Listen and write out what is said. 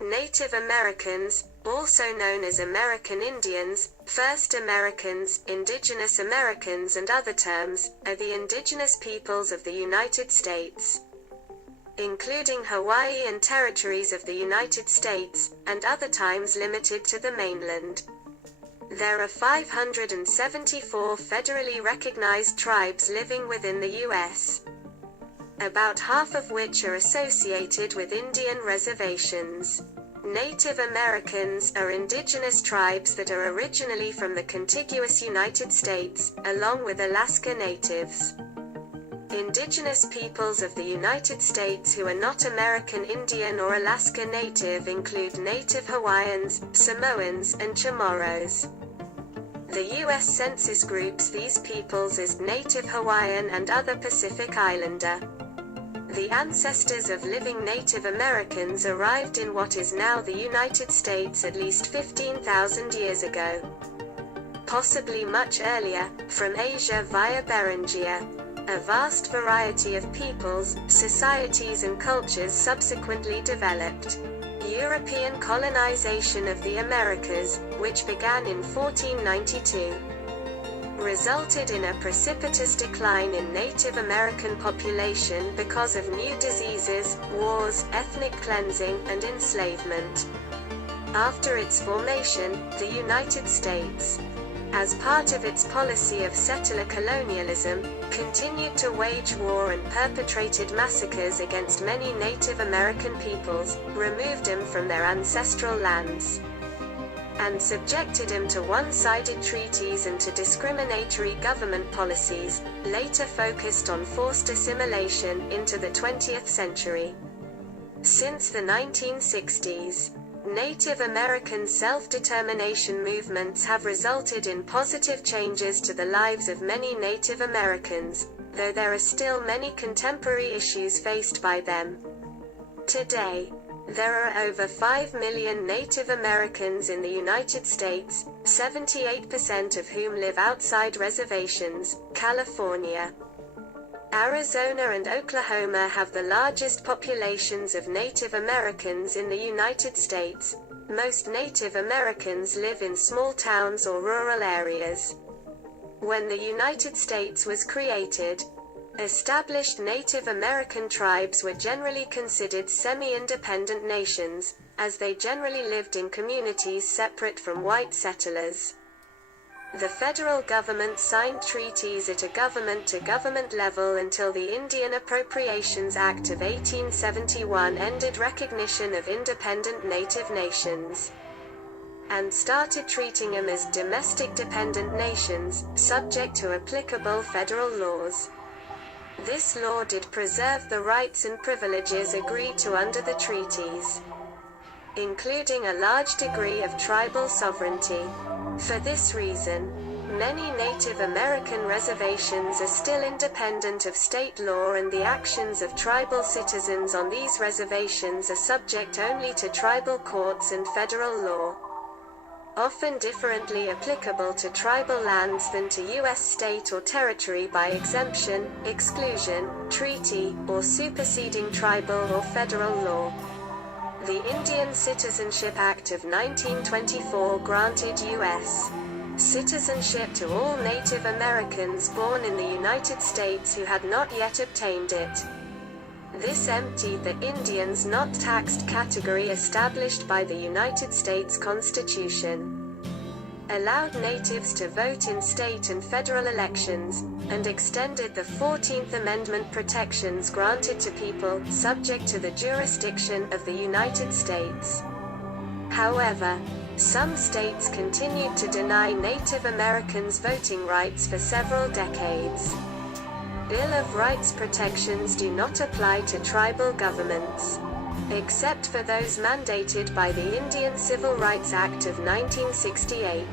Native Americans, also known as American Indians, First Americans, Indigenous Americans and other terms, are the indigenous peoples of the United States, including Hawaii and territories of the United States, and other times limited to the mainland. There are 574 federally recognized tribes living within the U.S., about half of which are associated with Indian reservations. Native Americans are indigenous tribes that are originally from the contiguous United States, along with Alaska Natives. Indigenous peoples of the United States who are not American Indian or Alaska Native include Native Hawaiians, Samoans, and Chamorros. The US Census groups these peoples as Native Hawaiian and other Pacific Islander. The ancestors of living Native Americans arrived in what is now the United States at least 15,000 years ago, possibly much earlier, from Asia via Beringia. A vast variety of peoples, societies and cultures subsequently developed. European colonization of the Americas, which began in 1492, resulted in a precipitous decline in Native American population because of new diseases, wars, ethnic cleansing, and enslavement. After its formation, the United States, as part of its policy of settler colonialism, continued to wage war and perpetrated massacres against many Native American peoples, removed them from their ancestral lands, and subjected them to one-sided treaties and to discriminatory government policies, later focused on forced assimilation, into the 20th century. Since the 1960s, Native American self-determination movements have resulted in positive changes to the lives of many Native Americans, though there are still many contemporary issues faced by them. Today, there are over 5 million Native Americans in the United States, 78% of whom live outside reservations. California, Arizona and Oklahoma have the largest populations of Native Americans in the United States. Most Native Americans live in small towns or rural areas. When the United States was created, established Native American tribes were generally considered semi-independent nations, as they generally lived in communities separate from white settlers. The federal government signed treaties at a government-to-government level until the Indian Appropriations Act of 1871 ended recognition of independent native nations, and started treating them as domestic dependent nations, subject to applicable federal laws. This law did preserve the rights and privileges agreed to under the treaties, including a large degree of tribal sovereignty. For this reason, many Native American reservations are still independent of state law, and the actions of tribal citizens on these reservations are subject only to tribal courts and federal law, often differently applicable to tribal lands than to U.S. state or territory by exemption, exclusion, treaty, or superseding tribal or federal law. The Indian Citizenship Act of 1924 granted U.S. citizenship to all Native Americans born in the United States who had not yet obtained it. This emptied the Indians not taxed category established by the United States Constitution, allowed natives to vote in state and federal elections, and extended the 14th Amendment protections granted to people subject to the jurisdiction of the United States. However, some states continued to deny Native Americans voting rights for several decades. Bill of Rights protections do not apply to tribal governments, except for those mandated by the Indian Civil Rights Act of 1968.